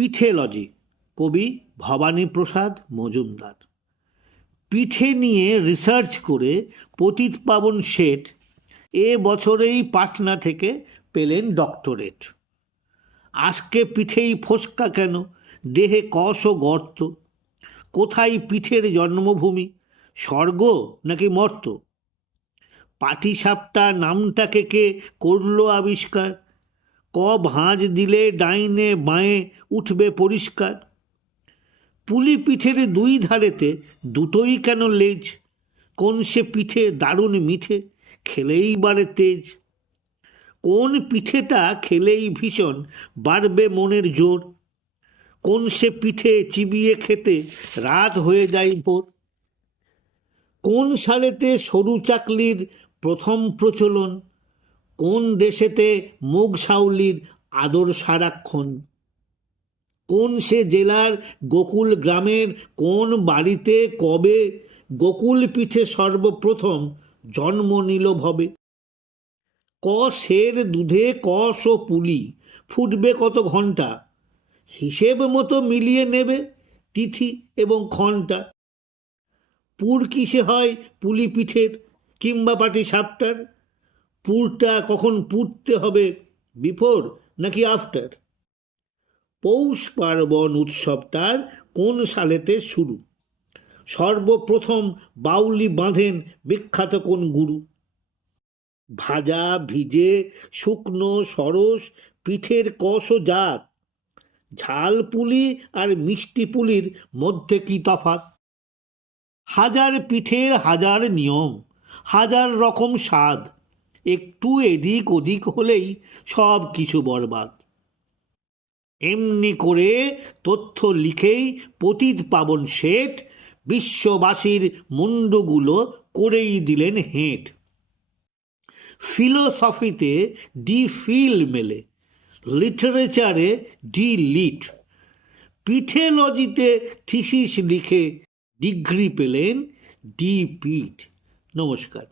পিঠেলজি, কবি ভবানীপ্রসাদ মজুমদার। পিঠে নিয়ে রিসার্চ করে পতিতপাবন শেঠ এ বছরেই পাটনা থেকে পেলেন ডক্টরেট। আজকে পিঠেই ফোসকা কেন, দেহে কষ ও গর্ত? কোথায় পিঠের জন্মভূমি, স্বর্গ নাকি মর্ত? পাটিসাপটা নামটাকে কে করলো আবিষ্কার? ক ভাঁজ দিলে ডাইনে বাঁয়ে উঠবে পরিষ্কার? পুলি পিঠের দুই ধারেতে দুটোই কেন লেজ? কোন সে পিঠে দারুণ মিঠে, খেলেই বাড়ে তেজ? কোন পিঠেটা খেলেই ভীষণ বাড়বে মনের জোর? কোন সে পিঠে চিবিয়ে খেতে রাত হয়ে যায় ভোর? কোন সালেতে সরু চাকলির প্রথম প্রচলন? কোন দেশেতে মুগ সাউলির আদর সারাক্ষণ? কোন সে জেলার গোকুল গ্রামের কোন বাড়িতে কবে গোকুল পিঠে সর্বপ্রথম জন্ম নিল ভবে? ক সের দুধে কষ ও পুলি ফুটবে কত ঘন্টা? হিসেব মতো মিলিয়ে নেবে তিথি এবং ঘন্টা। পুর কিসে হয় পুলি পিঠের কিংবা পাটি সাপটার? পুরটা কখন পুড়তে হবে, বিফোর নাকি আফটার? পৌষ পার্বণ উৎসবটার কোন সালেতে শুরু? সর্বপ্রথম বাউলি বাঁধেন বিখ্যাত কোন গুরু? ভাজা ভিজে শুকনো সরস পিঠের কষ ও জাত, ঝাল পুলি আর মিষ্টি পুলির মধ্যে কি তফাৎ? হাজার পিঠের হাজার নিয়ম, হাজার রকম স্বাদ, একটু এদিক ওদিক হলেই সব কিছু বরবাদ। এমনি করে তথ্য লিখেই পতিতপাবন শেঠ বিশ্ববাসীর মুন্ডগুলো করেই দিলেন হেঁট। ফিলোসফিতে ডি ফিল মেলে, লিটারেচারে ডি লিট, পিঠেলজিতে থিসিস লিখে ডিগ্রি পেলেন ডি পিট। নমস্কার।